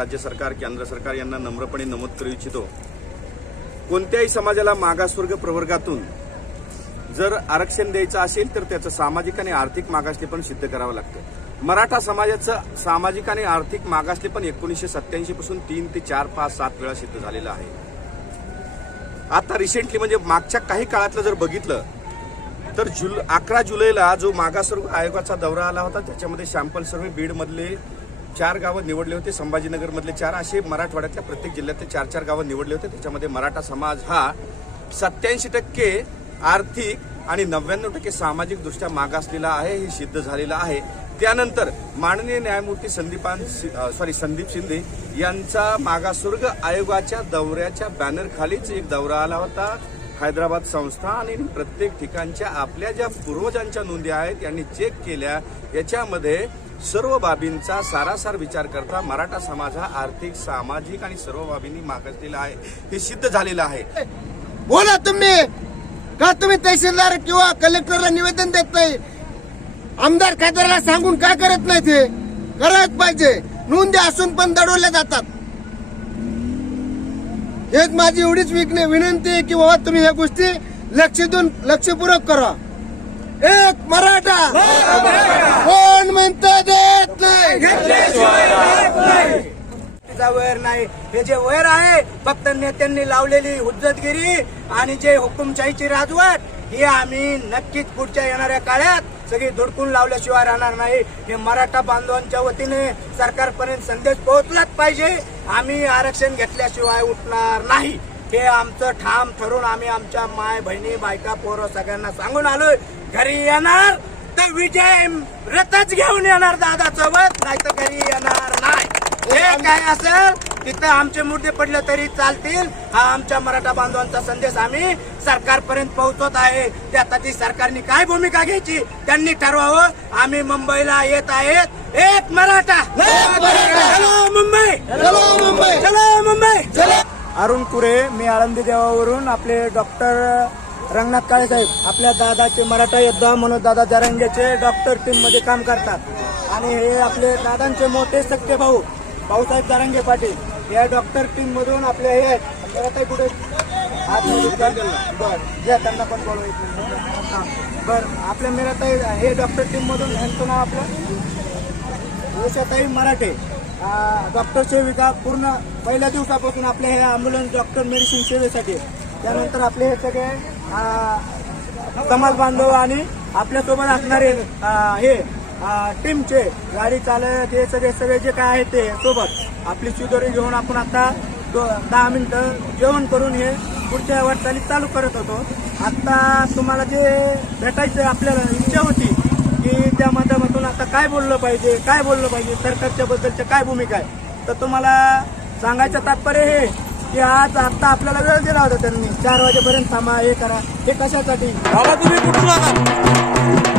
राज्य सरकार केंद्र सरकार यांना नम्रपणे नमूद करू इच्छितो. कोणत्याही समाजाला मागासवर्ग प्रवर्गातून जर आरक्षण द्यायचं असेल तर त्याचं सामाजिक आणि आर्थिक मागासले पण सिद्ध करावं लागतं. मराठा समाजाचं सामाजिक आणि आर्थिक मागासले पण एकोणीसशे सत्याऐंशी पासून तीन ते चार पाच सात वेळा सिद्ध झालेलं आहे. आता रिसेंटली म्हणजे मागच्या काही काळातलं जर बघितलं तर जुल अकरा जुलैला जो मागासवर्ग आयोगाचा दौरा आला होता त्याच्यामध्ये सॅम्पल सर्वे बीडमधले चार गावं निवडले होते. संभाजीनगरमधले चार. असे मराठवाड्यातल्या प्रत्येक जिल्ह्यातले चार चार गावं निवडले होते. त्याच्यामध्ये मराठा समाज हा सत्याऐंशी टक्के आर्थिक आणि नव्याण्णव टक्के सामाजिकदृष्ट्या मागासलेला आहे. हे सिद्ध झालेलं आहे. त्यानंतर माननीय न्यायमूर्ती संदीपान सॉरी संदीप शिंदे यांचा मागासवर्ग आयोगाच्या दौऱ्याच्या बॅनरखालीच एक दौरा आला होता. हैदराबाद संस्था आणि प्रत्येक ठिकाणच्या आपल्या ज्या पूर्वजांच्या नोंदी आहेत यांनी चेक केल्या. याच्यामध्ये सर्व बाबींचा सारासार विचार करता मराठा समाज हा आर्थिक सामाजिक आणि सर्व बाबींनी मागासलेला आहे. हे सिद्ध झालेलं आहे. बोला तुम्ही. का तुम्ही तहसीलदार किंवा कलेक्टरला निवेदन देत नाही आमदार खासदाराला सांगून का करत नाही ते? करत पाहिजे. नोंदी असून पण दडवल्या जातात. हेच माझी एवढीच विकणे विनंती आहे की बाबा तुम्ही या गोष्टी लक्ष देऊन लक्षपूर्वक करा. एक मराठा कोण म्हणतं देत नाही चा नाही हे जे वैर आहे फक्त नेत्यांनी लावलेली हुज्जतगिरी आणि जे हुकुमशाहीची राजवट ही आम्ही नक्कीच पुढच्या येणाऱ्या काळात सगळी धुडकून लावल्याशिवाय राहणार नाही. हे मराठा बांधवांच्या वतीने सरकारपर्यंत संदेश पोहोचलाच पाहिजे. आम्ही आरक्षण घेतल्याशिवाय उठणार नाही. हे आमचं ठाम ठरून आम्ही आमच्या माय बहिणी बायका पोरं सगळ्यांना सांगून आलोय. घरी येणार तर विजय रथच घेऊन येणार दादा सोबत नाही तर घरी येणार नाही. हे काय असेल? तिथं आमचे मुद्दे पडले तरी चालतील. हा आमच्या मराठा बांधवांचा संदेश आम्ही सरकारपर्यंत पोहोचवत आहे. त्यासाठी सरकारने काय भूमिका घ्यायची त्यांनी ठरवावं. आम्ही मुंबईला येत आहेत. एक मराठा. चलो मुंबई. चलो मुंबई. चलो मुंबई. चला. अरुण कुरे मी आळंदी देवावरून आपले डॉक्टर रंगनाथ काळे साहेब आपल्या दादाचे मराठा योद्धा मनोज दादा जरंगेचे डॉक्टर टीममध्ये काम करतात. आणि हे आपले दादांचे मोठे सख्खे भाऊ भाऊसाहेब जरंगे पाटील या डॉक्टर टीम मधून आपले हे आहेत. जरा ताई कुठे आतमध्ये जा. बरं या त्यांना पण बोलू एक मिनिट. हां. बरं आपल्या मेराताई हे डॉक्टर टीम मधून यांचं नाव आपलं उषाताई मराठे अं, डॉक्टर सेविका पूर्ण पहिल्या दिवसापासून आपल्या हे अँब्युलन्स डॉक्टर मेडिसिन सेवेसाठी त्यानंतर आपले हे सगळे अं, समाज बांधव आणि आपल्यासोबत असणारे हे टीमचे गाडी चालक हे सगळे सगळे जे काय आहे ते सोबत आपली शिदोरी घेऊन आपण आता दो- दहा मिनिटं जेवण करून हे पुढच्या वाटचाली चालू करत होतो. आता तुम्हाला जे भेटायचं आपल्याला इच्छा होती की त्या माध्यमातून आता काय बोललं पाहिजे काय बोललं पाहिजे सरकारच्या बद्दलच्या काय भूमिका आहे तर तुम्हाला सांगायचं तात्पर्य हे की आज आता आपल्याला वेळ दिला होता त्यांनी. चार वाजेपर्यंत थांबा हे करा. हे कशासाठी? बाबा तुम्ही कुठून आला